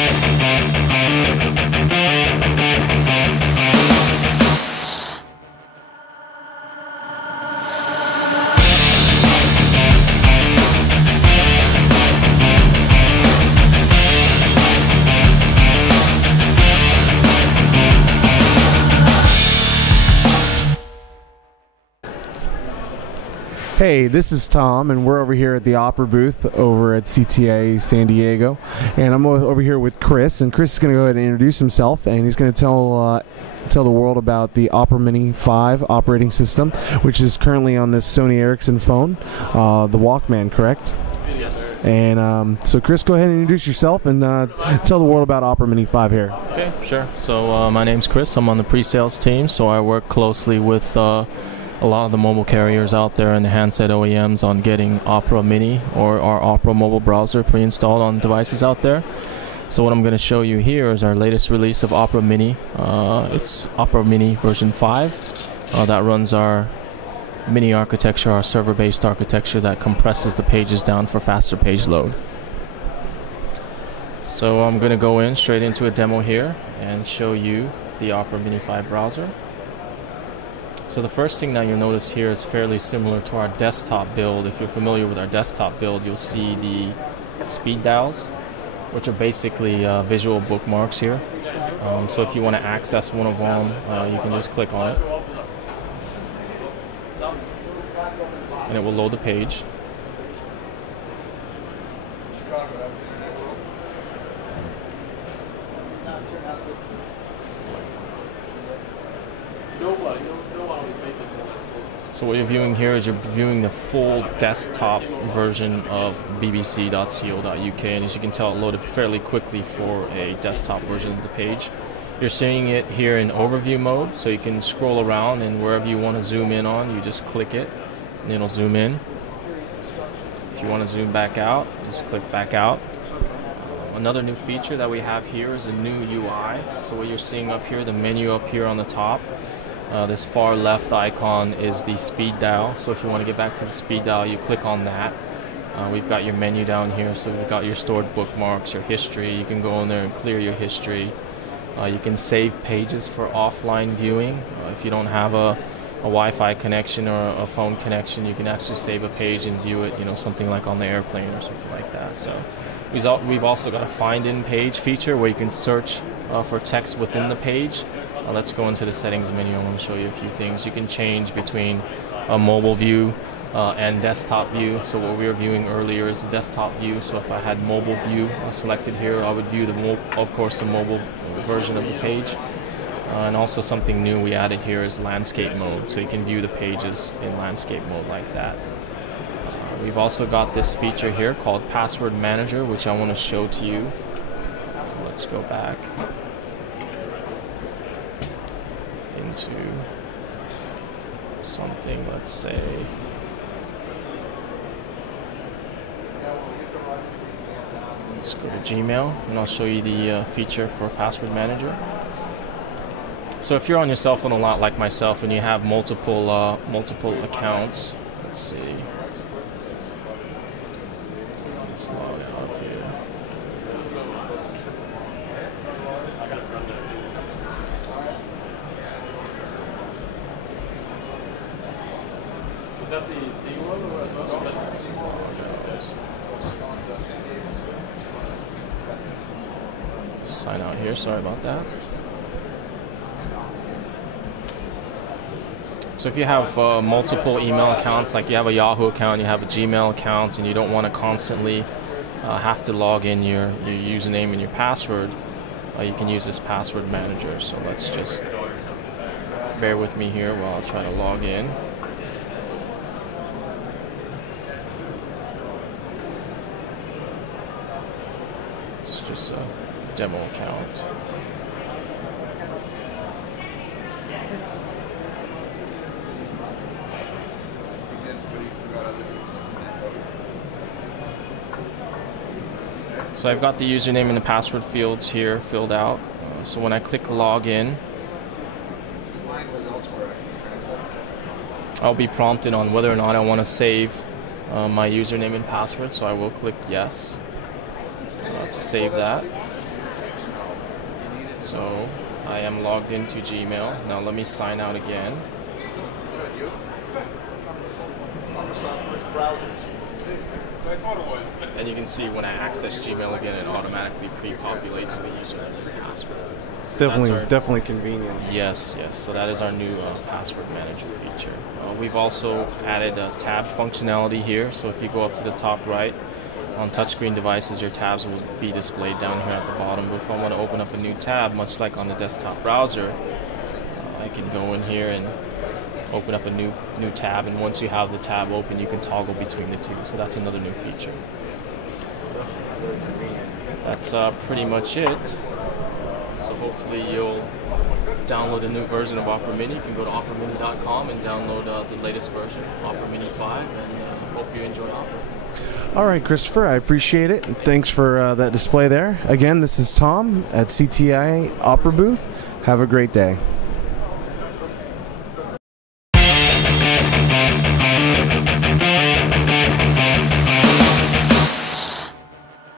Hey, this is Tom, and we're over here at the Opera booth over at CTIA San Diego, and I'm over here with Chris, and Chris is going to go ahead and introduce himself, and he's going to tell the world about the Opera Mini 5 operating system, which is currently on this Sony Ericsson phone, the Walkman, correct? Yes. And so Chris, go ahead and introduce yourself and tell the world about Opera Mini 5 here. Okay, sure. So my name's Chris. I'm on the pre-sales team, so I work closely with a lot of the mobile carriers out there and the handset OEMs on getting Opera Mini or our Opera mobile browser pre-installed on devices out there. So what I'm going to show you here is our latest release of Opera Mini. It's Opera Mini version 5. That runs our Mini architecture, our server-based architecture that compresses the pages down for faster page load. So I'm going to go in straight into a demo here and show you the Opera Mini 5 browser. So the first thing that you'll notice here is fairly similar to our desktop build. If you're familiar with our desktop build, you'll see the speed dials, which are basically visual bookmarks here. So if you want to access one of them, you can just click on it, and it will load the page. So what you're viewing here is you're viewing the full desktop version of bbc.co.uk, and as you can tell, it loaded fairly quickly for a desktop version of the page. You're seeing it here in overview mode, so you can scroll around, and wherever you want to zoom in on, you just click it and it'll zoom in. If you want to zoom back out, just click back out. Another new feature that we have here is a new UI. So what you're seeing up here, the menu up here on the top, this far left icon is the speed dial. So if you want to get back to the speed dial, you click on that. We've got your menu down here, so we've got your stored bookmarks, your history. You can go in there and clear your history. You can save pages for offline viewing. If you don't have a Wi-Fi connection or a phone connection, you can actually save a page and view it, something like on the airplane or something like that. So we've also got a find in page feature where you can search for text within the page. Let's go into the settings menu. I want to show you a few things. You can change between a mobile view and desktop view. So what we were viewing earlier is the desktop view. So if I had mobile view selected here, I would view of course the mobile version of the page. And also something new we added here is landscape mode. So you can view the pages in landscape mode like that. We've also got this feature here called Password Manager, which I want to show to you. Let's go back into something, let's say let's go to Gmail, and I'll show you the feature for Password Manager. So if you're on your cell phone a lot like myself and you have multiple accounts, let's see, let's log out of here. Is that the C one or sign out here, sorry about that. So if you have multiple email accounts, like you have a Yahoo account, you have a Gmail account, and you don't want to constantly have to log in your username and your password, you can use this Password Manager. So let's just bear with me here while I try to log in. It's just a demo account. So I've got the username and the password fields here filled out. So when I click login, I'll be prompted on whether or not I want to save my username and password. So I will click yes to save that. So I am logged into Gmail. Now let me sign out again. And you can see when I access Gmail again, it automatically pre-populates the username and password. It's definitely convenient. Yes, yes. So that is our new password manager feature. We've also added tab functionality here. So if you go up to the top right, on touchscreen devices, your tabs will be displayed down here at the bottom. But if I want to open up a new tab, much like on the desktop browser, I can go in here and open up a new tab. And once you have the tab open, you can toggle between the two. So that's another new feature. That's pretty much it. So hopefully you'll download a new version of Opera Mini. You can go to operamini.com and download the latest version, Opera Mini 5, and hope you enjoy Opera. All right, Christopher, I appreciate it. Thanks for that display there. Again, this is Tom at CTIA Opera Booth. Have a great day.